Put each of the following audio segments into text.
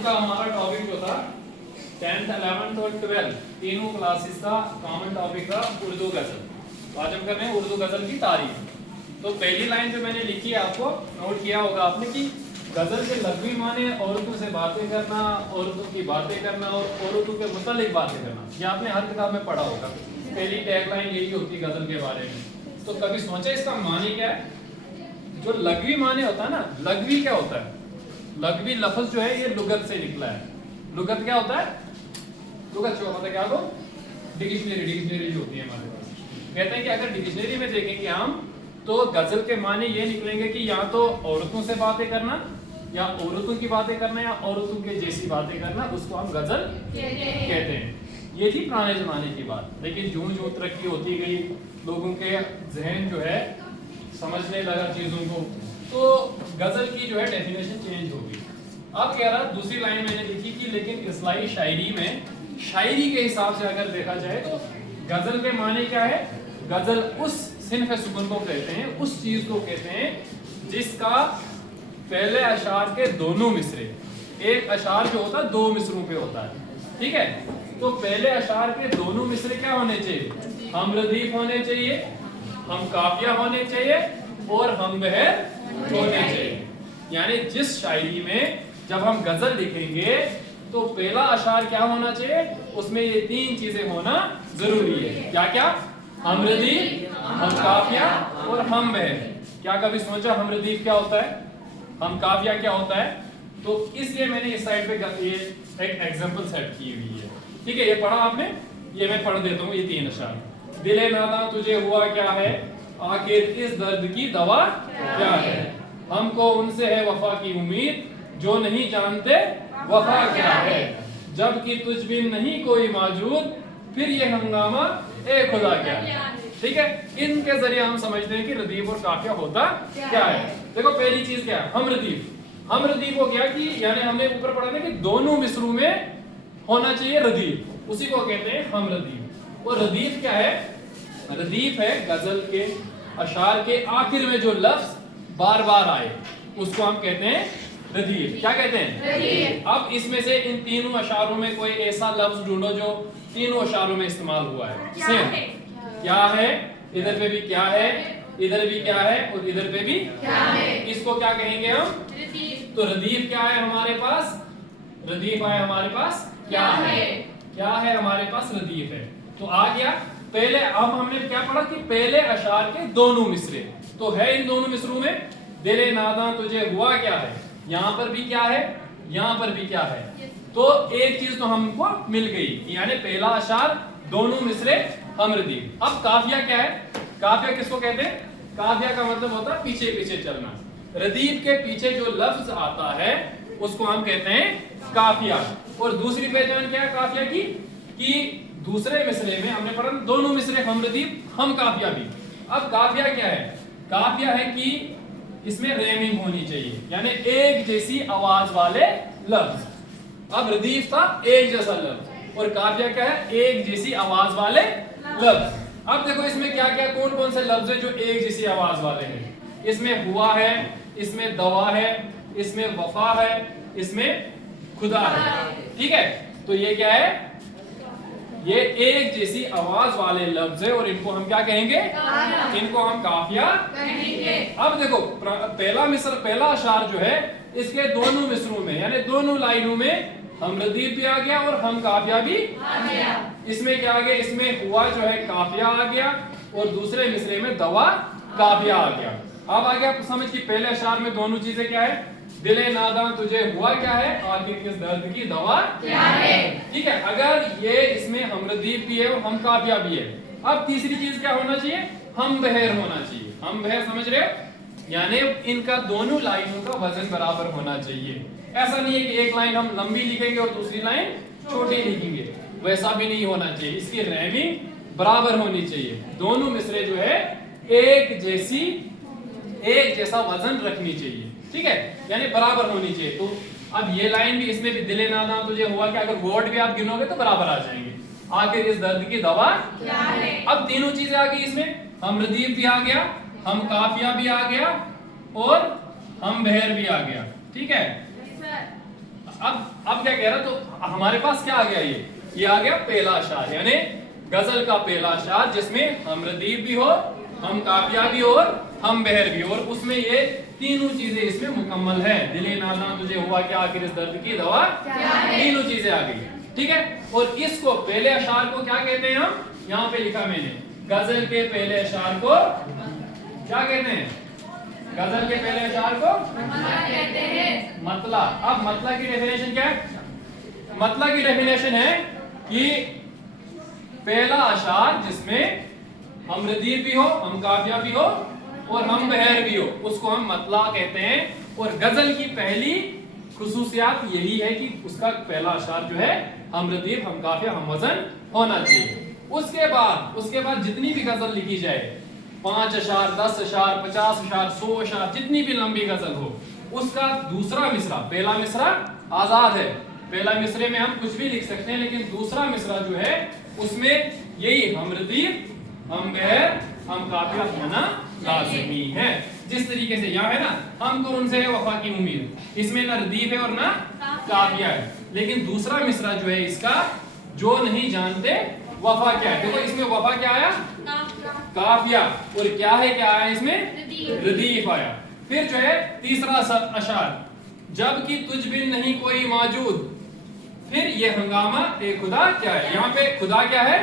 आज का हमारा टॉपिक जो था 10th 11th और 12th तीनों क्लासेस का कॉमन टॉपिक था उर्दू गजल। तो आज हम कर रहे हैं उर्दू गजल की तारीफ। तो पहली लाइन जो मैंने लिखी है आपको नोट किया होगा आपने कि गजल के लफ्ज़ी माने औरतों से बातें करना, औरतों की बातें करना और औरतों के मुतालिक बातें करना। ये आपने हर किताब में पढ़ा होगा। पहली टैगलाइन यही होती है गजल के बारे में। तो कभी सोचा इसका माने क्या है? जो लघवी माने होता है ना, लघवी क्या होता है? लघवी लफ्ज जो है ये लुगत से निकला है। लुगत क्या होता है? लुगत जो होता है क्या? डिक्शनरी जो होती है हमारे पास। कहते हैं कि अगर डिक्शनरी में देखेंगे हम तो गजल के माने ये निकलेंगे कि या तो औरतों से बातें करना, या औरतों की बातें करना, या औरतों के जैसी बातें करना, उसको हम गजल कहते हैं। ये थी पुराने जमाने की बात। लेकिन जो तरक्की होती गई, लोगों के जहन जो है समझने लगा चीजों को, तो गजल की जो है डेफिनेशन चेंज होगी। अब कह रहा दूसरी लाइन मैंने लिखी कि लेकिन इस्लाही शायरी में, शायरी के हिसाब से अगर देखा जाए तो गजल के माने क्या है? गजल उस सिन्फ सुकून को कहते हैं, उस चीज को कहते हैं जिसका पहले अशार के दोनों मिसरे, एक अशार जो होता है दो मिसरों पे होता है, ठीक है? तो पहले अशार के दोनों मिसरे क्या होने चाहिए? हम रदीफ होने चाहिए, हम काफिया होने चाहिए और हम बहर होने चाहिए। यानी जिस शायरी में जब हम गजल लिखेंगे तो पहला अशार क्या होना चाहिए? उसमें ये तीन चीजें होना जरूरी है। क्या क्या? हम रदीफ, हम काफिया और हम बहर। क्या कभी सोचा हम रदीफ क्या होता है, हम काफिया क्या होता है? तो इसलिए मैंने इस साइड पे ये एक एग्जांपल सेट की हुई है, ठीक है? ये पढ़ा आपने? ये मैं पढ़ देता हूँ। ये तीन अशार। दिले नादा तुझे हुआ क्या है, आखिर इस दर्द की दवा क्या है, हमको उनसे है वफा की उम्मीद, जो नहीं जानते वफा क्या है, जबकि तुझ बिन नहीं कोई मौजूद, फिर ये हंगामा ए खुदा क्या है। ठीक है? इनके जरिए हम समझते हैं कि रदीफ और काफिया होता क्या है। देखो पहली चीज क्या है? हम रदीफ। हम रदीफ हो गया कि यानी हमने ऊपर पढ़ा था कि दोनों मिसरों में होना चाहिए रदीफ, उसी को कहते हैं हम रदीफ। और रदीफ क्या है? रदीफ है गजल के अशार के आखिर में जो लफ्ज बार बार आए, उसको हम कहते हैं रदीफ। क्या कहते हैं? रदीफ। अब इसमें से इन तीनों अशारों में कोई ऐसा लफ्ज ढूंढो जो तीनों अशारों में इस्तेमाल हुआ है। सेम क्या है? इधर पे भी क्या है, इधर भी क्या है और इधर पे भी क्या है। इसको क्या कहेंगे हम? रदीफ। तो रदीफ क्या है हमारे पास? रदीफ है हमारे पास क्या है? क्या है हमारे पास? रदीफ है। तो आ गया पहले। अब हमने क्या पढ़ा कि पहले अशार के दोनों मिसरे तो है इन दोनों मिसरों में। दिले नादा तुझे हुआ क्या है, यहाँ पर भी क्या है, यहाँ पर भी क्या है। तो एक चीज तो हमको मिल गई, यानी पहला अशार दोनों मिसरे हम रदीफ। अब काफिया क्या है? काफिया किसको कहते हैं? काफिया का मतलब होता है पीछे पीछे चलना। रदीफ के पीछे जो लफ्ज आता है उसको हम कहते हैं काफिया। और दूसरी पहचान क्या है काफिया की? कि दूसरे मिसरे में हमने पढ़ा दोनों मिसरे हम रदीफ, हम काफिया भी। अब काफिया क्या है? काफिया है कि इसमें रैमिंग होनी चाहिए, यानी एक जैसी आवाज वाले लफ्ज। अब रदीफ था एक जैसा लफ्ज और काफिया क्या है? एक जैसी आवाज वाले लफ्ज। अब देखो इसमें क्या क्या कौन कौन से लफ्ज है जो एक जैसी आवाज वाले हैं। इसमें हुआ है, इसमें दवा है, इसमें वफा है, इसमें खुदा है। ठीक है? तो ये क्या है? ये एक जैसी आवाज वाले लफ्ज है और इनको हम क्या कहेंगे? इनको हम काफिया कहेंगे। अब देखो पहला मिसर, पहला अशार जो है इसके दोनों मिसरों में यानी दोनों लाइनों में हम रदीफ भी आ गया और हम काफिया भी आ गया। इसमें क्या आ गया? इसमें हुआ जो है काफिया आ गया और दूसरे मिसरे में दवा काफिया आ गया। अब आ गया समझ कि पहले अशार में दोनों चीजें क्या है? दिले नादा तुझे हुआ क्या है, आखिर किस दर्द की दवा क्या है। ठीक है? अगर ये इसमें हम रदीफ भी है और हम काफिया भी है। अब तीसरी चीज क्या होना चाहिए? हम बहर होना चाहिए। हम बहर समझ रहे हो? यानी इनका दोनों लाइनों का वजन बराबर होना चाहिए। ऐसा नहीं है कि एक लाइन हम लंबी लिखेंगे और दूसरी लाइन छोटी लिखेंगे, वैसा भी नहीं होना चाहिए। इसकी रैमिंग बराबर होनी चाहिए। दोनों मिसरे जो है एक जैसा वजन रखनी चाहिए। ठीक है? यानी बराबर होनी चाहिए। तो अब ये लाइन भी, इसमें भी दिले नादा तुझे हुआ क्या, अगर वर्ड भी आप गिनोगे तो बराबर आ जाएंगे। आखिर इस दर्द की दवा क्या है। अब तीनों चीजें आ गई इसमें, हम रदीफ भी आ गया, हम काफिया भी आ गया और हम बहर भी आ गया। ठीक है? अब क्या कह रहा, तो हमारे पास क्या आ गया, ये आ गया पहला अशार, यानी गजल का पहला अशार जिसमें हम रदीफ भी हो, हम काफिया भी हो और हम बहर भी हो, और उसमें ये तीनों चीजें इसमें मुकम्मल है। दिले नाज़ा तुझे हुआ क्या, आखिर इस दर्द की दवा, तीनों चीजें आ गई, ठीक है। और इसको पहले अशार को क्या कहते हैं, हम यहाँ पे लिखा मैंने, गजल के पहले अशार को क्या कहते हैं, गजल के पहले अशार को कहते हैं मतला। अब मतला की डेफिनेशन क्या है, मतला की डेफिनेशन है कि पहला अशार जिसमें हम रदीफ भी हो, हम काफिया भी हो और हम बहर भी हो, उसको हम मतला कहते हैं। और गजल की पहली खुसूसियात यही है कि उसका पहला अशार जो है हम रदीफ, हम काफिया, हम वजन होना चाहिए। उसके बाद जितनी भी गजल लिखी जाए, 5 अशार, 10 अशार, 50 अशार, 100 अशार, जितनी भी लंबी गजल हो, उसका दूसरा मिसरा, पहला मिसरा आजाद है, पहला मिसरे में हम कुछ भी लिख सकते हैं, लेकिन दूसरा मिसरा जो है उसमें यही हम रदीफ, हम बहर, हम काफिया होना लाज़िमी है। जिस तरीके से यहाँ है ना, हमको उनसे है वफा की उम्मीद, इसमें ना रदीफ है और ना काफिया है, लेकिन दूसरा मिसरा जो है इसका, जो नहीं जानते वफा क्या है, देखो इसमें वफा क्या आया, काफिया, और क्या है, क्या आया इसमें, रदीफ आया। फिर जो है तीसरा अशार, जबकि तुझ बिन नहीं कोई मौजूद, फिर ये हंगामा ए खुदा क्या है, यहाँ पे खुदा क्या है,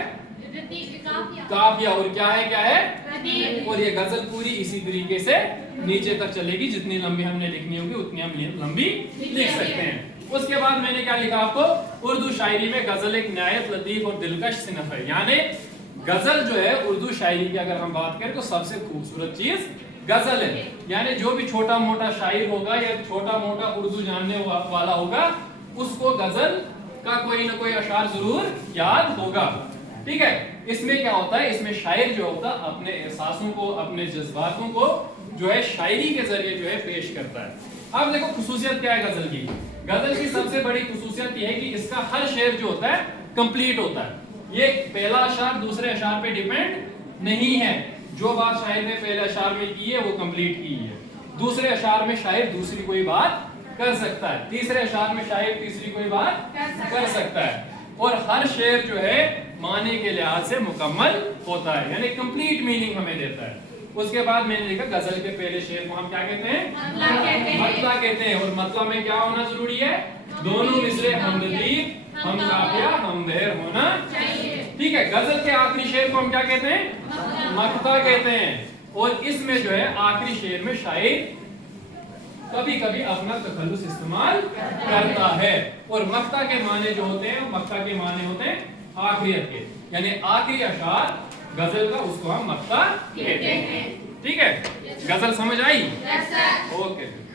काफिया, और क्या है, क्या है, और ये गजल पूरी इसी तरीके से नीचे तक चलेगी, जितनी लंबी हमने लिखनी होगी उतनी हम लंबी लिख सकते हैं। उसके बाद मैंने क्या लिखा आपको, उर्दू शायरी में गजल एक निहायत लतीफ और दिलकश सिनफ है, यानी गजल जो है उर्दू शायरी की अगर हम बात करें तो सबसे खूबसूरत चीज गजल है। यानी जो भी छोटा मोटा शायर होगा या छोटा मोटा उर्दू जानने वाला होगा, उसको गजल का कोई ना कोई अशार जरूर याद होगा, ठीक है। इसमें क्या होता है, इसमें शायर जो होता है अपने एहसासों को, अपने जज्बातों को जो है शायरी के जरिए जो है पेश करता है। अब देखो खुसूसियत क्या है गजल की, गजल की सबसे बड़ी खुसूसियत यह है कि इसका हर शेर जो होता है कंप्लीट होता है। ये पहला अशार दूसरे अशार पे डिपेंड नहीं है, जो बात शायर ने पहले अशार में की है वो कंप्लीट की है, दूसरे अशार में शायर दूसरी कोई बात कर सकता है, तीसरे अशार में शायर तीसरी कोई बात कर सकता है, और हर शेर जो है माने के लिहाज से मुकम्मल होता है, यानी कंप्लीट मीनिंग हमें देता है। उसके बाद मैंने लिखा गजल के पहले शेर को हम क्या कहते हैं, मतला कहते हैं, और मतला में क्या होना जरूरी है, दोनों मिसरे हम रदीफ, हम काफिया, हम बहर होना चाहिए, ठीक है। गजल के आखिरी शेर को हम क्या कहते हैं, मक्ता कहते हैं, और इसमें जो है आखिरी शेर में शायर कभी कभी अपना तखल्लुस इस्तेमाल करता है, और मक्ता के माने जो होते हैं, मक्ता के माने होते हैं आखिरियत के, यानी आखिरी अशार गजल का, उसको हम मक्ता कहते हैं, ठीक है। गजल समझ आई? ओके।